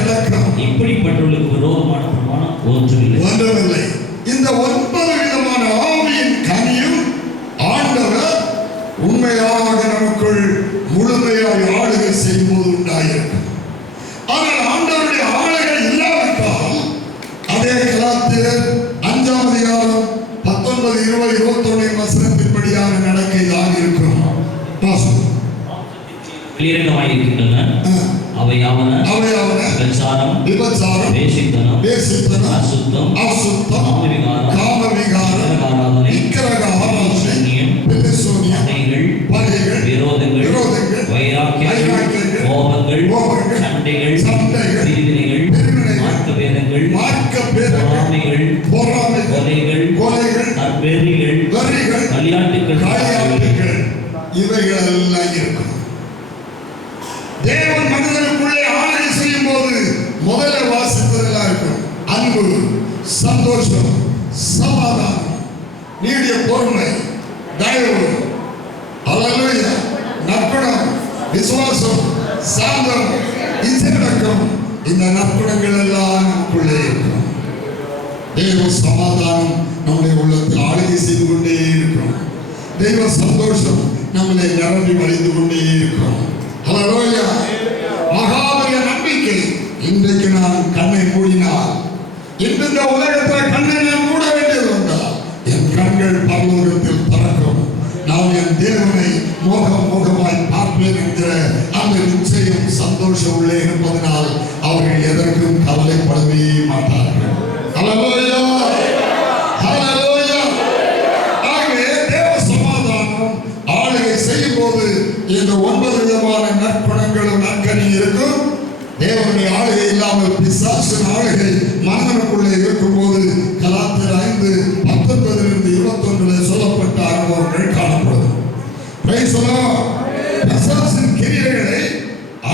நடக்கும். இப்படிப்பட்டவர்களுக்கு விரோதமான பிரமாணம் ஒன்றுமில்லை. இந்த 9 விதமான ஆவியின் கனியும் ஆண்டவர் உண்மையாக நமக்குள் முழுமையாய் ஆளுகை செய்யும்போது உண்டாயிருக்கும். ஆனால் ஆண்டவருடைய ஆளுகை இல்லாவிட்டால் அதே கலாத்தியர் 5ஆம் அதிகாரம் 19, 20, 21 வசனத்தின்படியான நடக்கை தான் இருக்கும். வெளியிடமாயிருக்கின்றன. அவையாவன விபச்சாரம், வேசித்தனம், அசுத்தம், காமவிகாரம், விக்கிரக ஆராதனை, பகைகள், விரோதங்கள், வைராக்கியங்கள், கோபங்கள், சண்டைகள், பிரிவினைகள், மார்க்கபேதங்கள், பொறாமைகள், கொலைகள், தற்பெறிகள், களியாட்டுகள், இவைகள் எல்லாம் இருக்கும். தேவன் மனிதனுக்குள்ளே ஆளுகை செய்யும் போது முதல்ல வாசித்ததெல்லாம் இருக்கும். அன்பு, சந்தோஷம், சமாதானம், நீடிய பொறுமை, தயவு, அல்லேலூயா, நற்குணம், விசுவாசம், சாந்தம், இச்சையடக்கம், இந்த நற்குணங்கள் எல்லாம் நமக்குள்ளே இருக்கும். தேவ சமாதானம் நம்முடைய உள்ளத்தில் ஆளுகை செய்து கொண்டே இருக்கும். தெய்வ சந்தோஷம் நம்மளை நிரம்பி வழிந்து கொண்டே இருக்கும். ஹல்லேலூயா. மகாபலிய நம்பிக்கை. இன்றைக்கு நான் கண்ணை மூடினால், இந்த உலகத்தில் கண்ணை நான் மூட வேண்டியது வந்தால் என் கண்கள் பரலோகத்தில் திறக்கும். நான் என் தேவனை முகமாய் பார்ப்பேன் என்கிற அந்த நிச்சயம் சந்தோஷம் உள்ளே இருப்பதனால் அவர்கள் எதற்கும் கவலைப்படவே மாட்டார்கள். ஹல்லேலூயா. ஹல்லேலூயா. ஆகவே தேவ சமாதானம் ஆளுகை செய்யும் போது இந்த 9 விதமான நற்குணங்களும் நற்கனி இருக்கும். தேவனுடைய ஆளுகை இல்லாமல் பிசாசின் ஆளுகை மனிதனுக்குள்ளே இருக்கும் போது கலாத்தியர் 5:19-21 சொல்லப்பட்ட அனுபவங்கள் காணப்படும். பிசாசின் கிரியைகளை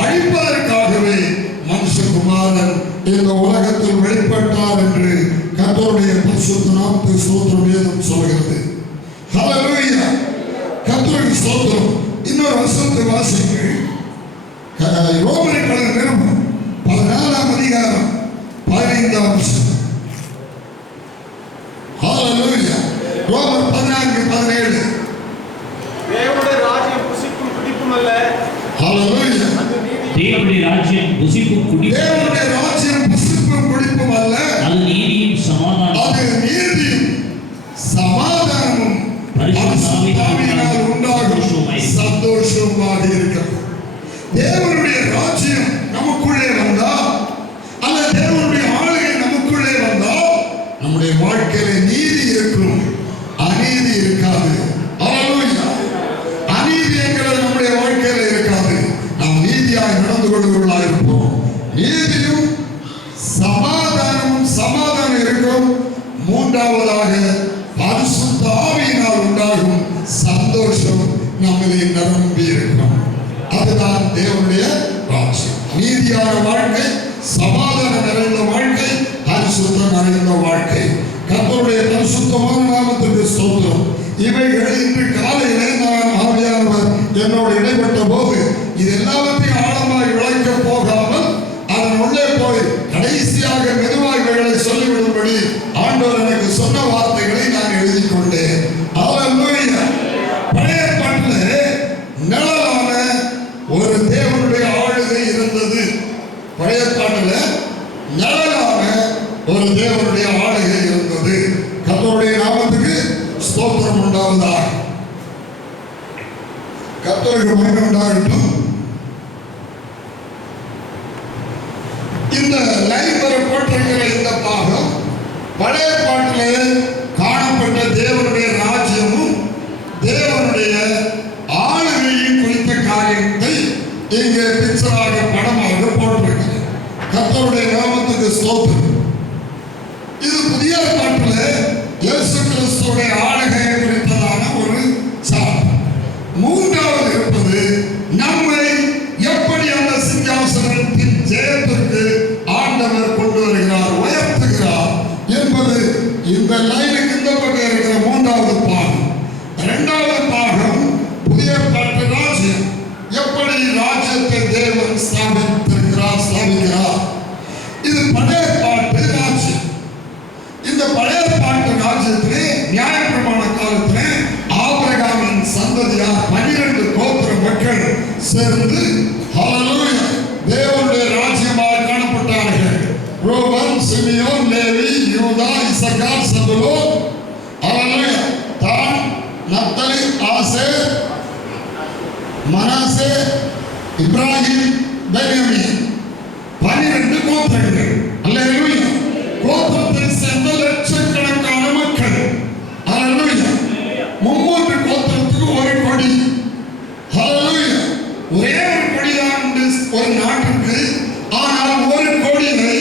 அழிப்பதற்காகவே மனுஷகுமாரன் இந்த உலகத்தில் வெளிப்பட்டார் என்று கர்த்தருடைய பரிசுத்த நாமத்துக்கு ஸ்தோத்திரம் வேதம் சொல்கிறது. ஹல்லேலூயா. கர்த்தருக்கு ஸ்தோத்திரம். இன்னொரு வசனத்தை வாசிங்கள். ரோமருக்கு எழுதின நிருபம் 14ஆம் அதிகாரம் 15ஆம் வசனம். ஹல்லேலூயா. ரோமர் 14:17. தேவனுடைய ராஜ்யம் புசிப்பும் குடிப்பும் அல்ல. ஹல்லேலூயா. தேவனுடைய ராஜ்யம் புசிப்பும் குடிப்பும். தேவனுடைய ராஜ்யம் புசிப்பும் குடிப்பும் அல்ல. அது நீதியும் சமாதானமும். அது நீதியும் சமாதானமும் பரிசுத்தாவியினால் உண்டாகும் சந்தோஷமாக இருக்கிறது. தேவனுடைய ராஜ்யம் நமக்குள்ளே வந்தால், அல்ல தேவனுடைய ஆளுகை நமக்குள்ளே வந்தால், நம்முடைய வாழ்க்கையில நீதி இருக்கும், அநீதி இருக்காது. ஹல்லேலூயா. அநீதி என்கிறது நம்முடைய வாழ்க்கையில இருக்காது. நாம் நீதியாய் நடந்து கொள்வர்களாக இருப்போம். நீதியும் சமாதானம் இருக்கும். மூன்றாவதாக பரிசுத்த ஆவியினால் உண்டாகும் சந்தோஷம் நம்மளை நிரம்பி இருக்கும். அதுதான் தேவனுடைய ராஜ்யம். நீதியான வாழ்க்கை, சமாதானம் நிறைந்த வாழ்க்கை, பரிசுத்தம் நிறைந்த வாழ்க்கை. கர்த்தருடைய பரிசுத்தமான நாமத்துக்கு ஸ்தோத்திரம். இவைகளை இன்று காலையிலே நான் ஆவியானவர் என்னோடு இடைப்பட்ட போது இது எல்லாவற்றையும் ஆழமாய் விளக்க போகாமல் அதன் உள்ளே போய் கடைசியாக மெதுவாக இவைகளை சொல்லிவிடும்படி ஆண்டவர் எனக்கு சொன்ன வார்த்தைகளை நான் எழுதி கொண்டேன். ஹல்லேலூயா. பழைய ஏற்பாட்டிலே நிழலான ஒரு தேவனுடைய ஆளுகை இருந்தது. பழைய ஏற்பாட்டில் நிழலான ஒரு தேவனுடைய ஆளுகை இருந்தது. கர்த்தருடைய நாமத்துக்கு ஸ்தோத்திரம் உண்டாவதாக. கர்த்தருக்கு மகிமை உண்டாகட்டும். இந்த லைப்ரரி போட்டிருக்கிற இந்த பாகம் பழைய ஏற்பாட்டிலே காணப்பட்ட தேவனுடைய ராஜ்யமும் தேவனுடைய ஆளுகையும் குறித்த காரியத்தை இங்கே பிக்சராக படமாக போட்டிருக்கிறது. கர்த்தருடைய நாமத்துக்கு ஸ்தோத்திரம். இது புதிய ஏற்பாட்டில் இயேசு கிறிஸ்துவுடைய ஆளுகையை குறித்ததான ஒரு சார்பு. மூன்றாவது இருப்பது நம்மை எப்படி அந்த சிங்காசனத்தின் ஜெயத்திற்கு ஆண்டவர் கொண்டு வருகிறார், உயர்த்துகிறார். நியாயப்பிரமாண காலத்துல ஆபிரகாமின் சந்ததியார் 12 கோத்திர மக்கள் சேர்ந்து ஹல்லேலூயா தேவனுடைய ராஜ்யமாக காணப்பட்டார்கள். ரூபன், சிமியோன், லேவி, யூதா, இசக்கார், செபுலோன், ஹல்லேலூயா தான், நப்தலி, ஆசேர், மனாசே, இப்ராஹிம், பென்யமீன் 12 கோத்திரங்கள். ஹல்லேலூயா கோத்திரத்தை சேர்ந்த லட்சக்கணக்கான மக்கள். ஹல்லேலூயா 3 கோத்திரத்துக்கு ஒரு கொடி. ஹல்லேலூயா ஒரே ஒரு கொடிதான் உண்டு ஒரு நாட்டுக்கு. ஆனால் ஒரு கொடியை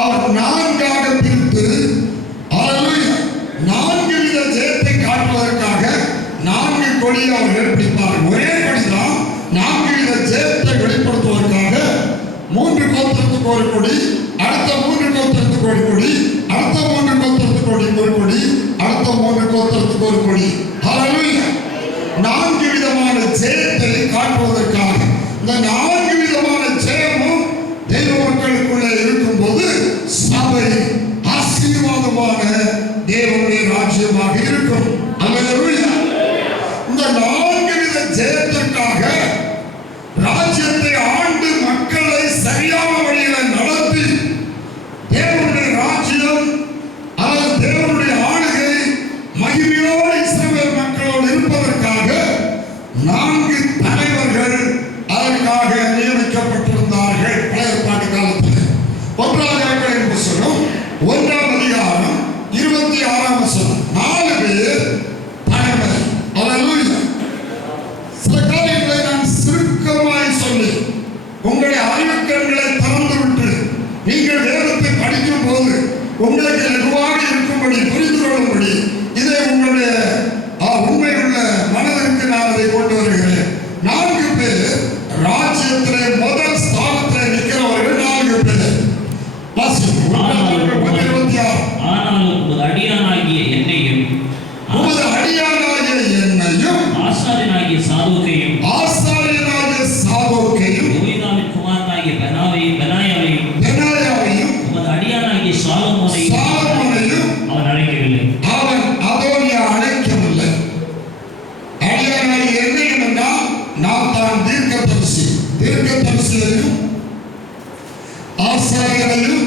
அவர் 4ஆக பிரித்து ஹல்லேலூயா 4 வித ஜெயத்தை காட்டுவதற்காக 4 கொடியை அவர் ஏற்படுத்தினார். ஒரே கொடிதான் 4 வித ஜெயத்தை வெளிப்படுத்துவதற்காக 3 கோத்திரத்துக்கு ஒரு கொடி, அடுத்த 3 கோத்திரத்துக்கு ஒரு கொடி, அடுத்த 3 கோத்திரத்துக்கு ஒரு கொடி, அடுத்த 3 கோத்திரத்துக்கு ஒரு கொடி. ஹல்லேலூயா 4 விதமான ஜெயத்தை காட்டுவதற்காக இந்த 4 விதமான ஜெயமும் தெய்வ மக்களுக்குள்ளே இருக்கும்போது சபை ஆசீர்வாதமான தேவனுடைய ராஜ்யமாக இருக்கும். ஹல்லேலூயா இந்த 4 வித ஜெயத்திற்காக ராஜ்யத்தை ஆண்டு மக்களை சரியான வழியில நடத்தி தேவனுடைய ராஜ்யம் அல்லது தேவனுடைய ஆளுகை மகிமையோடு இஸ்ரவேல் மக்களோடு இருப்பதற்காக 4 தலைவர்கள் அதற்காக நியமிக்கப்பட்டிருந்தார்கள். பழைய ஏற்பாட்டு காலத்தில் 1 புத்தகம் 1ஆம் அதிகாரம் 26ஆம் வசனம் 4 பேர் தலைவர். ஹல்லேலூயா சில காரியங்களை நான் சுருக்கமாய் சொல்லி உங்களுடைய அறிவுக்கண்களை திறந்து விட்டு நீங்கள் வேதத்தை படிக்கும் போது உங்களுக்கு லகுவாக இருக்கும்படி புரிந்து கொள்ளும்படி இதை உங்களுடைய உண்மையுள்ள மனதிற்கு நான் அதை கொண்டு வருகிறேன். 4 பேர் ராஜ்யத்திலே முதல் ஸ்தானத்தில் நிற்கிறவர்கள் 4 பேர். ஆனாலும் உமது அடியானாகிய என்னையும் ஆசாரியனாகிய சாதோக்கையும் யோய்தாவின் குமாரனாகிய பெனாயாவையும் உமது அடியானாகிய சாலமோனையும் அவன் அழைக்கவில்லை. அவன் அதோனியா அழைக்கவில்லை. அடியானாகிய என்னையும் என்றால் நான் தான் தீர்க்கதரிசியையும் ஆசாரியரையும்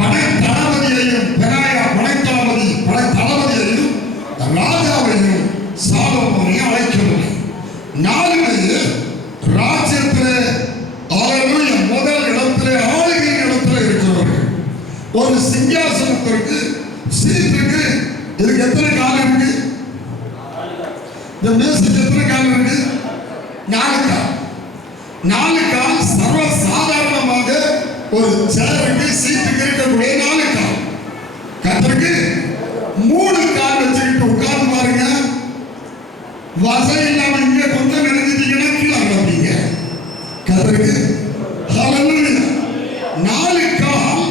படைத்தளபதியையும் படைத்தளபதியையும் ராஜாவையும் சாலமோனையும் அழைக்கவில்லை. 4 பேர் ராஜ்யத்திலே முதல் இடத்திலே ஆளுகை இடத்திலே இருக்கிறவர்கள். ஒரு சிங்காசனத்திற்கு சீட்டுக்கு இதுக்கு எத்தனை காலம் இருக்கு? இந்த மேசைக்கு எத்தனை காலம் இருக்கு? 4 கால். 4 கால் சர்வ சாதாரணமாக ஒரு சேருக்கு சீட்டுக்கு இருக்கக்கூடிய 4 கால். கர்த்தருக்கு 3 கால் வச்சுக்கிட்டு உட்கார்ந்து பாருங்க. வசதி இல்லாம இங்க கொஞ்சம் நினைச்சிட்டீங்கன்னா கீழே வைப்பீங்க. கர்த்தருக்கு ஹல்லேலூயா 4 கால்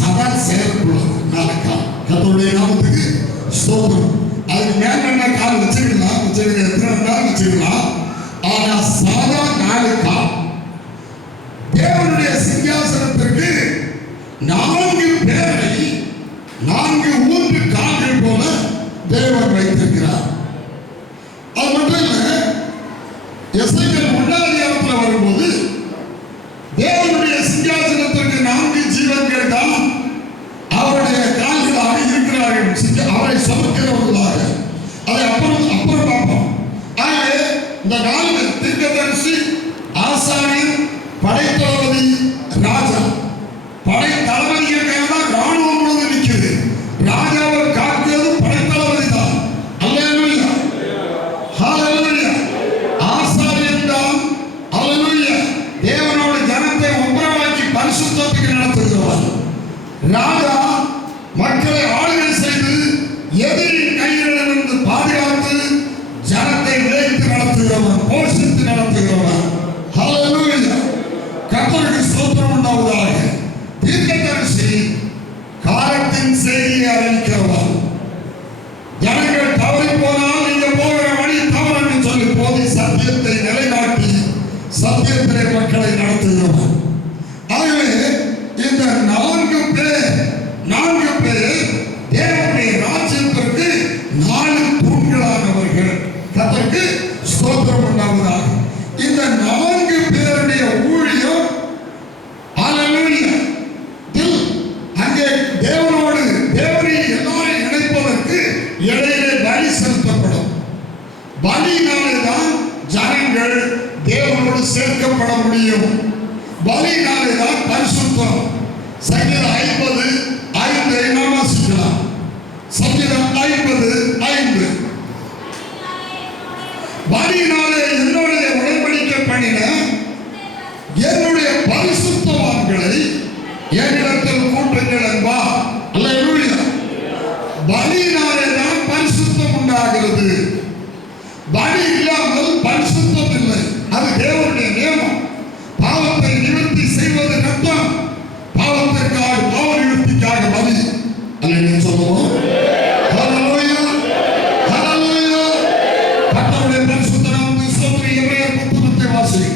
சதா சேர்க்குள்ள 4 கால். கர்த்தருடைய நாமத்துக்கு ஸ்தோத்திரம். அதுக்கு மேல என்ன கால் வச்சுக்கலாம், எத்தனை நாள் வச்சுக்கலாம். ஆனா சாதா 4 கால். தேவனுடைய சிங்காசனத்திற்கு 4 பேரை 4 ஊன்று கால்கள் போல தேவன் வைத்திருக்கிறார். அது மட்டும் இல்ல, எசேக்கியேல் 1ஆம் அதிகாரத்தில் வரும்போது தேவனுடைய சிங்காசனத்திற்கு 4 ஜீவன்கள் தான் அவருடைய கால்களாக இருக்கிறார்கள். அவரை சுமக்கிறவர்களாக. அதை அப்புறம் பார்ப்போம். ஆகவே இந்த 4 தீர்க்கதரிசி, ஆசாரியன், படைத்தளபதி, ராஜா. படைத்தளபதியாக ராணுவம் முழுவதும் நிற்கிறது. ராஜாவை காக்கிறது படைத்தளபதி தான். ஹல்லேலூயா ஹல்லேலூயா ஆசாரியன் தான். ஹல்லேலூயா தேவனோட ஜனத்தை ஒப்புரவாக்கி பரிசுத்தத்துக்கு நடத்துகிறவர். ராஜா மக்களை ஆளுகை செய்து எதிரின் கையிலிருந்து பாதுகாத்து ஜனத்தை விளைத்து நடத்துகிறவர், போஷித்து நடத்துகிறவர். ஹல்லேலூயா கர்த்தருக்கு ஸ்தோத்திரம் உண்டாவதாக. தீர்க்கதரிசி காலத்தின் செய்தியை அறிவிக்கிறவர். ஜனங்கள் தவறி போனால் நீங்க போகிற வழி தவறு என்று சொல்லி போதி சத்தியத்தை நிலைநாட்டி சத்தியத்திலே மக்களை நடத்துகிறவர். ஆகவே இந்த 4 பேர் தேவனுடைய ராஜ்யத்திற்கு தேவனோடு தேவனை எல்லாரையும் இணைப்பதற்கு இடையிலே பலி செலுத்தப்படும். பலியினாலே தான் ஜனங்கள் தேவனோடு சேர்க்கப்பட முடியும். பலியினாலே தான் பரிசுத்தம். சங்கீதம் 50:5 நாம் வாசிக்கலாம். சங்கீதம் 50:5 பலியினாலே என்னுடைய உடன்படிக்கை பண்ணின என்னுடைய பரிசுத்தவான்களை என்னிடத்தில் கூட்டுங்கள் என்பா. அல்லேலூயா. பலியினாலே தான் பரிசுத்தம் உண்டாகிறது. பலி இல்லாமல் பரிசுத்தம் இல்லை. அது தேவனுடைய நியமம். பாவத்தை நிவர்த்தி செய்வது ரத்தம். பாவத்திற்காக பாவ நிவர்த்திக்காக பலி. அல்லேலூயா சொல்லுவோம். ஹல்லேலூயா ஹல்லேலூயா. கர்த்தருடைய பரிசுத்த நாமத்தை ஸ்தோத்திரி. எபிரேயர் 10:10 வாசிங்க.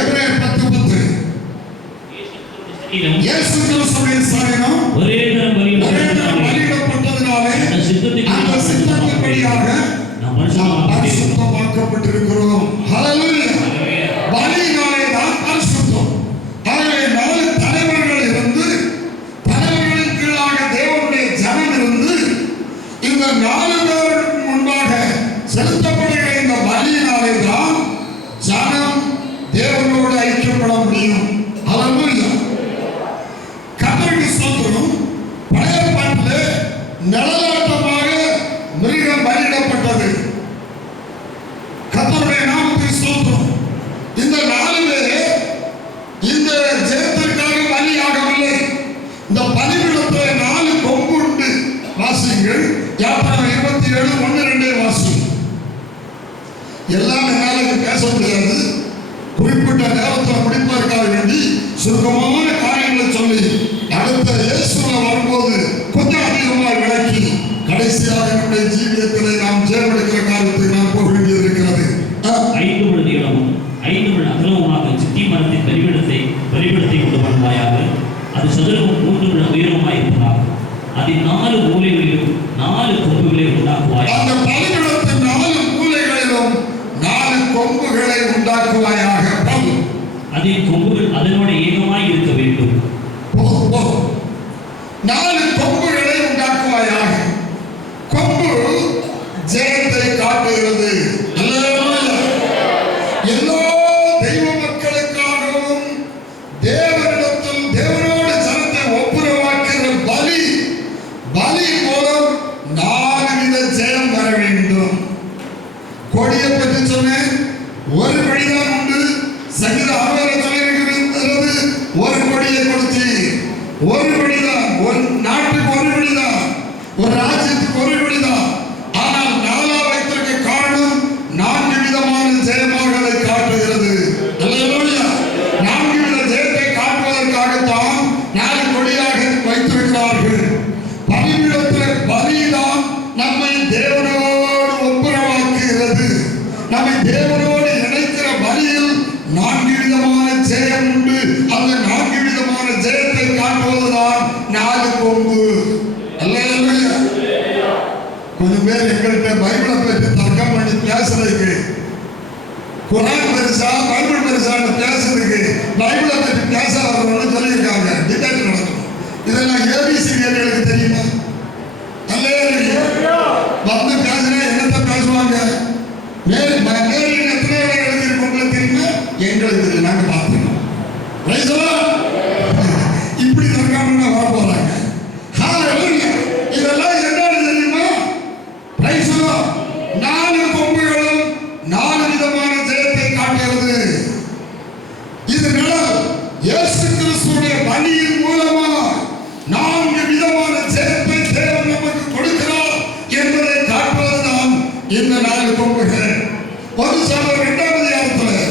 எபிரேயர் 10:10 இயேசு கிறிஸ்துவின் சரீரம் ஒரே தரம் பலியிடப்பட்டதினாலே அந்த சித்தத்தின்படியாக நாம் பரிசுத்தமாக்கப்பட்டிருக்கிறோம். ஹல்லேலூயா. பலியினாலே தான் பரிசுத்தம். ஆகவே 4 தலைவர்கள் இருந்து தலைவர்களின் கீழாக தேவனுடைய ஜனம் இருந்து இந்த 4 பேருக்கு முன்பாக செலுத்தப்படுகிற இந்த பலியினாலே தான் ஜனம் தேவனோடு ஐக்கியப்பட முடியும். ஹல்லேலூயா. கர்த்தருக்கு ஸ்தோத்திரம். பழைய ஏற்பாட்டிலே நிழலாட்டமாக மிருகம் பலியிடப்பட்டது. கர்த்தருடைய நாமத்துக்கு ஸ்தோத்திரம். இந்த 4 பேர் இந்த ஜெயத்திற்காக பலியாகவில்லை. இந்த பலிபீடத்தில் 4 கொம்பு உண்டு. வாசிங்கள். யாத்திரை 27:1-2 வாசி. எல்லாம் என்னால பேச முடியாது. குறிப்பிட்ட நேரத்தில் முடிப்பதற்காக வேண்டி சுருக்கமான காரியங்களை சொல்லி அடுத்த இயேசுல வரும்போது கொஞ்சம் அதிகமாக விளக்கி கடைசியாக நம்முடைய ஜீவியத்திலே நாம் ஜெயமெடுக்கிற காரியத்தை நாம் போக வேண்டியது இருக்கிறது. 5 முழ நீளமும் 5 முழ அகலமுமாக சித்தி மரத்தின் பலிபீடத்தை கொண்டு வருவாயாக. அது சதுரமும் 3 முழ உயரமாய் இருப்பதாக. அதில் 4 மூலைகளிலும் 4 கொம்புகளை உண்டாக்குவாயாக. அந்த பலிபீடத்தின் 4 மூலைகளிலும் 4 கொம்புகளை உண்டாக்குவாயாக. அதில் கொம்புகள் அதனோட ஏகமாய் இருக்க வேண்டும். 4 கொம்புகளை உண்டாக்குவாயாக. கொம்பு ஜெயத்தை காட்டுகிறது. அல்லேலூயா. எல்லா தெய்வ மக்களுக்காகவும் தேவனிடத்தில் தேவனோடு ஜனத்தை ஒப்புரவாக்குகிற பலி மூலம் 4 வித ஜெயம் வர வேண்டும். கொடியை பற்றி சொன்னேன். ஒரு கொடிதான் உண்டு. சங்கீதம் 60 சொல்லியிருக்கிறது. ஒரு கொடியை கொடுத்து ஒரு கொடிதான். ஒரு நாட்டுக்கு ஒரு கொடிதான். ஒரு ராஜ்யத்துக்கு ஒரு கொடிதான். ஆனால் 4 வைத்திருக்க காரணம் 4 விதமான ஜெயமாக அதை காட்டுகிறது. அல்லேலூயா. 4 வித ஜெயத்தை காட்டுவதற்காகத்தான் 4 கொடியாக வைத்திருக்கிறார்கள். பலிபீடத்தில் பலிதான் நம்மை தேவனோடு ஒப்புரவாக்குகிறது. நம்மை தேவனோடு இணைக்கிற பலியில் 4 விதமான ஜெயம் உண்டு. அந்த 4 விதமான ஜெயத்தை காட்டுவதுதான் 4 கொம்பு. அல்லேலூயா. கொஞ்சம் பேர் எங்கள்கிட்ட பைபிளை பற்றி தர்க்கம் பண்ணி பேசுறதுக்கு, குரான் பெருசா பைபிள் பெருசான்னு பேசுறதுக்கு, பைபிளை பற்றி பேச வரணும்னு சொல்லியிருக்காங்க. டிபேட் நடக்கும். இதெல்லாம் ஏபிசி கேள்விகளுக்கு தெரியுமா? அல்லேலூயா. வந்து பேசுனா என்னத்தை பேசுவாங்க? மேலின் எத்தனை எழுதியிருக்கோம் தெரியுமா? எங்களுக்கு தெரியும். நாங்கள் பார்த்துருக்கோம். இப்படி தர்க்காம வர போறாங்க. இதெல்லாம் என்னன்னு தெரியுமா? 4 கொம்புகளும் 4 விதமான ஜெயத்தை காட்டுகிறது. இது நிழல். இயேசு கிறிஸ்துவின் பலியின் மூலமா 4 விதமான ஜெயத்தை தேவன் நமக்கு கொடுக்கிறார் என்பதை காட்டுவதுதான் இந்த 4 கொம்புகள். ஒரு சபை 2ஆம் அதிகாரத்தில்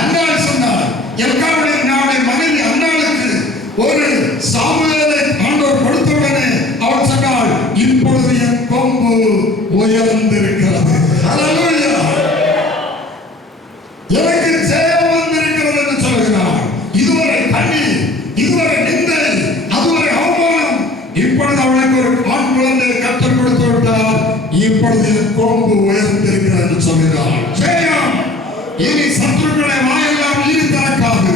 அன்னாள் சொன்னார், எல்கானுடைய மனைவி அன்னாளுக்கு ஒரு சாமுவேலை ஆண்டவர் கொடுத்தவுடனே அவள் சொன்னாள், இப்பொழுது என் கொம்பு உயர்ந்திருக்கிறது. ஹல்லேலூயா. எனக்கு ஜெயம் வந்திருக்கிறது என்று சொல்கிறார். இதுவரை கண்ணீர், இதுவரை நிந்தை, அதுவரை அவமானம். இப்பொழுது அவளுக்கு ஒரு ஆண் குழந்தையை கற்றுக் கொடுத்து விட்டார். இப்பொழுது என் கொம்பு உயர்ந்திருக்கிறது என்று சொல்கிறார். ஜெயம். இனி சத்துருக்களை வாயெல்லாம் இனி திறக்காது,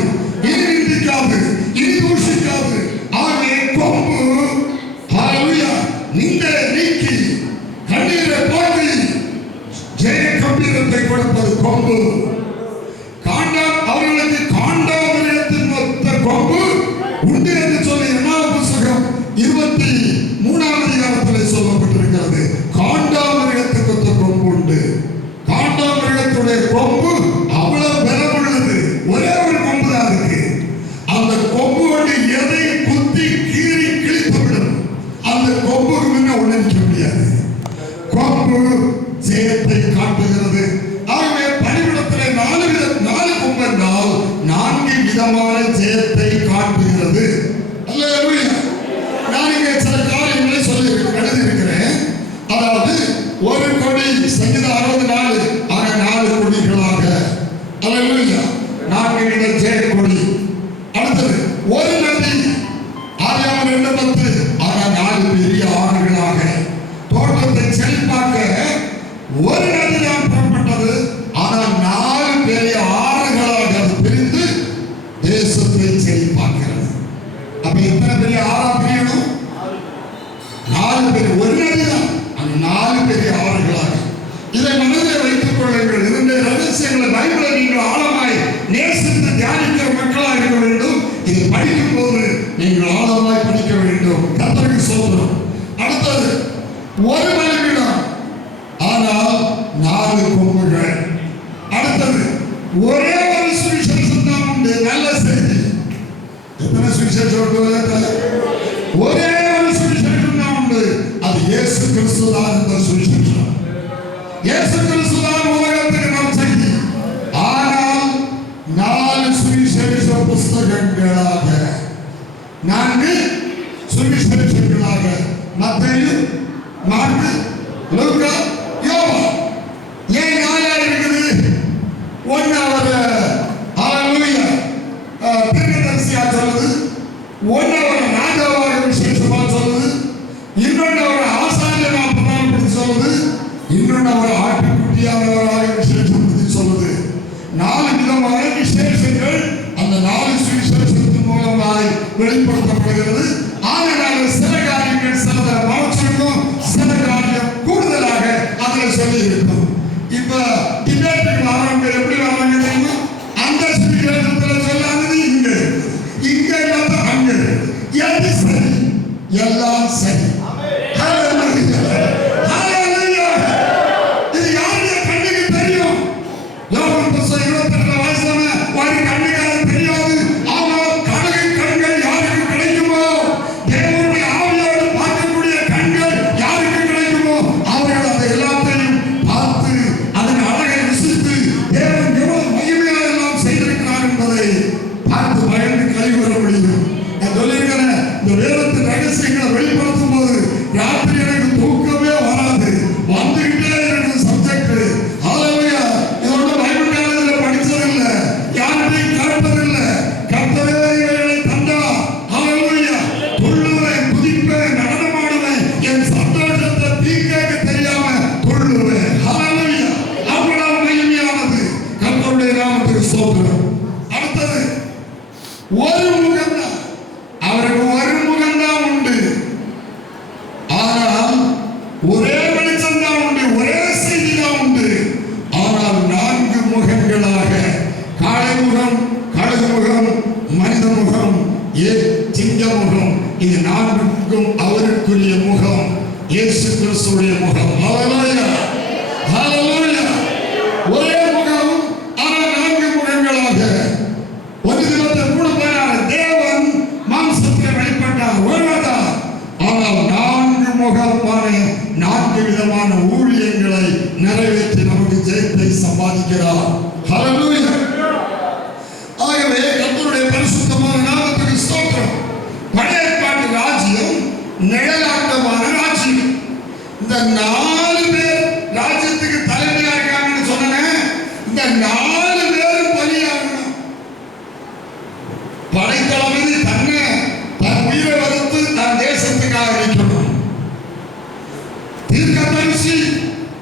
இனி நிந்திக்காது, இனி தூஷிக்காது. ஆகவே கொம்பு கொம்புக்கு முன்ன ஒண்ணு நிற்க முடியாது. கொம்பு ஜெயத்தை காட்டுகிறது. ஆகவே பலிபீடத்திலே 4 கொம்பு என்றால் 4 விதமான ஜெயத்தை காட்டுகிறது. அல்லேலூயா. நான் இங்கே சில காரியங்களை எழுதியிருக்கிறேன். அதாவது ஒரு கொடி சங்கீதம் 64 ஆக 4 கொடிகளாக. அல்லேலூயா. 4 வித ஜெய கொடி. அடுத்தது ஒரு நதி ஆதியாகமம் 2:10 ஆக 4 பெரிய ஆறுகளாக. தோட்டத்தை செழிப்பாக்க ஒரு நதி தான் புறப்பட்டது. ஆனால் 4 பெரிய ஆறுகளாக அது பிரிந்து தேசத்தை செழிப்பாக்கிறது. அப்ப எத்தனை பெரிய ஆறா பிரியணும்? 4 பெரிய ஒரு நதி தான், அந்த 4 பெரிய ஆறுகளாக. இதை மனதில் வைத்துக் கொள்ளுங்கள். இதனுடைய ரகசியங்களை பைபிளை நீங்கள் ஆழமாய் நேசித்து தியானிக்கிற மக்களாக இருக்க வேண்டும். இதை படிக்கும் போது நீங்கள் ஆழமாய் படிக்க வேண்டும். கர்த்தருக்கு ஸ்தோத்திரம். அடுத்தது ஒரு பலிபீடம் ஆனால் 4 கொம்புகள். அடுத்தது ஒரே ஒரு சுவிசேஷம் தான் உண்டு. நல்ல செய்தி. எத்தனை சுவிசேஷம்? ஒரே ஒரு சுவிசேஷம் தான் உண்டு. அது இயேசு கிறிஸ்து தான். இந்த சுவிசேஷம் இயேசு கிறிஸ்து தான் உலகத்துக்கு நம் செய்தி. ஆனால் 4 சுவிசேஷ புஸ்தகங்களாக, 4 சுவிசேஷங்களாக மத்தேயு, மார்க்கு, லூக்கா, யோவான். ஏன் 4 இருக்குது? ஒன்னு அவர் ஹல்லேலூயா தீர்க்கதரிசியா சொல்லுது, ஒன்னு அவர் ராஜாவாக விசேஷமா சொல்லுது, இன்னொன்னு அவர் ஆசாரியனா பிரதானப்படுத்தி சொல்லுது, இன்னொன்னு அவர் ஆட்டுக்குட்டியானவராக விசேஷப்படுத்தி சொல்லுது. 4 விதமான விசேஷங்கள் அந்த 4 சுவிசேஷத்தின் மூலமாய் வெளிப்படுத்தப்படுகிறது. ஆனால் சில காரியங்கள் சிலதை மறைச்சிருக்கும், சில காரியம் கூடுதலாக அதில் சொல்லி இருக்கும். இப்ப டிபேட்டுக்கு வரவங்க எப்படி வராங்க தெரியுமா? அந்த சுவிசேஷத்தில் சொல்லாதது இங்க இல்லாத அங்க. எது சரி? எல்லாம் சரி. இது யாருடைய கண்ணுக்கு தெரியும்? யோவான் புத்தகம் 22 வாசித்தோமே, ஒரு கண்ணுக்கு தெரியாது. ஆனால் கண்கள் யாருக்கு கிடைக்குமோ, தேவனுடைய ஆவியோடு பார்க்கக்கூடிய கண்கள் யாருக்கு கிடைக்குமோ, அவர்கள் அதை எல்லாத்தையும் பார்த்து அதன் அழகை ருசித்து தேவன் எவ்வளவு மகிமையாக எல்லாம் செய்திருக்கிறார் என்பதை பார்த்து பயந்து கைவர முடியும். நான் சொல்லியிருக்கிறேன், இந்த வேதத்தின் ரகசியங்களை வெளிப்படுத்தும் போது ராத்திரி எனக்கு தூக்கமே வராது. வந்துகிட்டே இருக்கிற சப்ஜெக்ட். ஹல்லேலூயா. இதோட பைபிள் காலேஜில் படிச்சதில்லை, யார்கிட்டையும் கேட்டதில்லை. கர்த்தரே இவைகளை தந்தா. ஹல்லேலூயா. துள்ளுவேன், குதிப்பேன், நடனமாடுவேன், என் சந்தோஷத்தை தீர்க்க தெரியாம துள்ளுவேன். ஹல்லேலூயா. அவ்வளவு மகிமையானது. கர்த்தருடைய நாமத்துக்கு ஸ்தோத்திரம். அடுத்தது ஒரு முகம் தான். அவருக்கு ஒரு முகம் தான் உண்டு. ஆனால் ஒரே வெளிச்சம் தான் உண்டு, ஒரே செய்தி தான் உண்டு. ஆனால் 4 முகங்களாக, காளை முகம், கழுகு முகம், மனித முகம், சிங்க முகம். இது 4க்கும் அவருக்குரிய முகம். இயேசு கிறிஸ்துடைய முகம். ஹல்லேலூயா. ஹல்லேலூயா. ஒரே முகம் ஆனால் 4 முகங்களாக. ஒரு தினத்தை கூட போனார். தேவன் மாம்சத்தில் வெளிப்பட்டார் ஒருவர்தான். ஆனால் 4 முகமான 4 விதமான ஊழியங்களை நிறைவேற்றி நமக்கு ஜெயத்தை சம்பாதிக்கிறார். ஹல்லேலூயா. ஆகவே கர்த்தருடைய பரிசுத்தமான நாமத்துக்கு ஸ்தோத்திரம். பழைய ஏற்பாட்டு ராஜ்யம் நிழலாட்டமான ராஜ்யம். இந்த 4 பேர் ராஜ்யத்துக்கு தலைமையா இருக்காங்கன்னு சொன்னேன். இந்த 4 பேரும் பலியாகணும். படைத்தளபதி தன் உயிரை வகுத்து தன் தேசத்துக்காக வைக்கணும். தீர்க்கதரிசி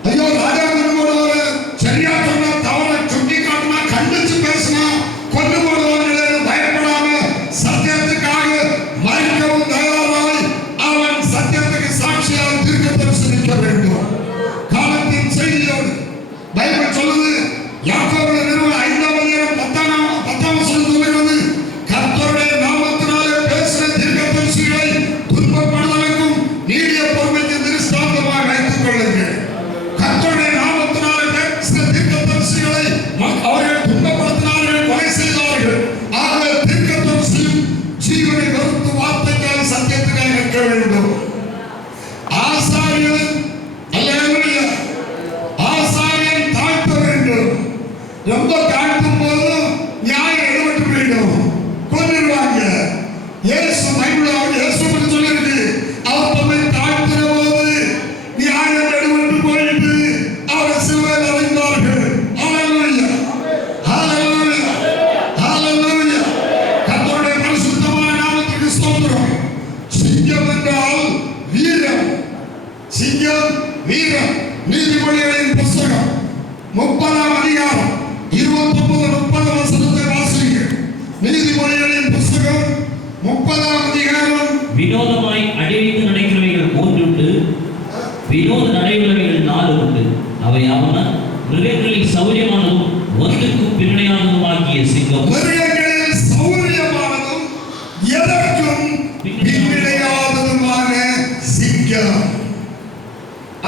ஐயோ ராஜா கொண்டு போடுவாரு, சரியா சொன்னா தவறை சுட்டி காட்டினா கண்டிச்சு பேசினா கொண்டு போடுவாங்க பயப்படாம சத்தியத்துக்காக மறிக்கவும் தயாராய் அவன் சத்தியத்துக்கு சாட்சியாக தீர்க்கதரிசி நிற்க வேண்டும். சிங்கம் வீரம். நீதிமொழிகளின் புஸ்தகம் 30ஆம் அதிகாரம் 29-30 வசனத்தை வாசிங்க. நீதிமொழிகளின் புஸ்தகம் 30ஆம் அதிகாரம். வினோதமாய் அடிவைத்து நடக்கிறவைகள் 3 உண்டு, வினோத நடைமுறைகள் 4 உண்டு. அவை அவன மிருகங்களில் சௌரியமானதும் ஒன்றுக்கும் பின்னடையானதுமாகிய சிங்கம். மிருகங்களில் சௌரியமானதும் எதற்கும் பின்னடையாததுமான சிங்கம்.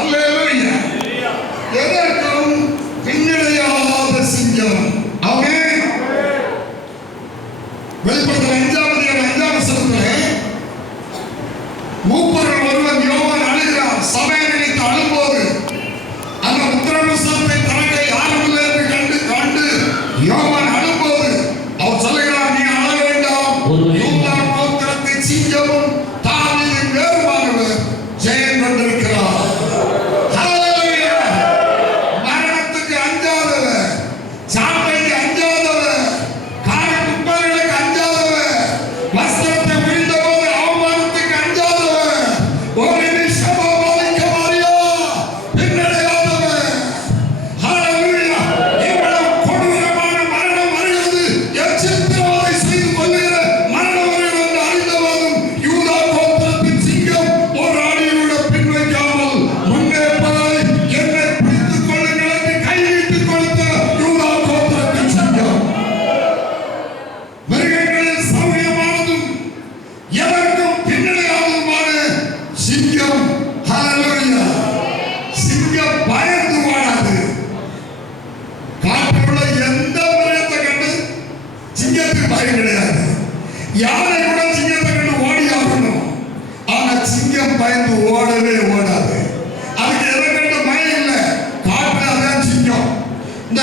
அல்லேலூயா. எதற்கும் பின்னடையாத சிங்கம். ஆமென். வெளிப்படுத்தல் 5ஆம் அதிகாரம் 5ஆம் வசனத்திலே மூப்பர்கள் ஒருவன் யோவான் அழுகிறான். சபையை நினைத்து அழும்போது அந்த முத்திரபுஸ்தகத்தை தனக்கு யாரும் இல்லை என்று கண்டு யோவான் அழும்போது அவர் சொல்லுகிறார், நீ அழ வேண்டாம். யூதா கோத்திரத்தை சிங்கமும் தாவீதின் வேறுபானவர் ஜெயம் கொண்டிருக்கிறார். ஹல்லேலூயா. மரணத்துக்கு அஞ்சாதவர், சாட்டைக்கு அஞ்சாதவர், காரக்குப்பைகளுக்கு அஞ்சாதவர், வஸ்திரத்தை உரிந்தபோது அவமானத்துக்கு அஞ்சாதவர், ஒரு நிமிஷமோ பாதிக்க மாறியா பின்னடையாதவர். ஹல்லேலூயா. இவ்வளவு கொடூரமான மரணம் வருகிறது, எச்சித்திரவதை செய்து கொள்ளுகிற மரணம் வருகிறது என்று அறிந்தவரும் யூதா கோத்திரத்தின் சிங்கம் ஒரு அடியோடு பின் வைக்காமல் முன்னே போய் என்னை பிடித்துக் கொள்ளுங்கள் என்று கை நீட்டிக் கொடுத்த யூதா கோத்திரத்தின் சிங்கம். மிருகங்களில் சௌரியமானதும் எதற்கும் பின்னடையாததுமான சிங்கம். ஹல்லேலூயா. சிங்கம் பயந்து ஓடாது. காட்டில் உள்ள எந்த மிருகத்தை கண்டு சிங்கத்துக்கு பயம் கிடையாது. யானை கூட சிங்கத்தை கண்டு ஓடி ஆகணும். ஆனா சிங்கம் பயந்து ஓடவே ஓடாது. அதுக்கு எதை கண்டு பயம் இல்லை. காட்டுல அதான் சிங்கம். இந்த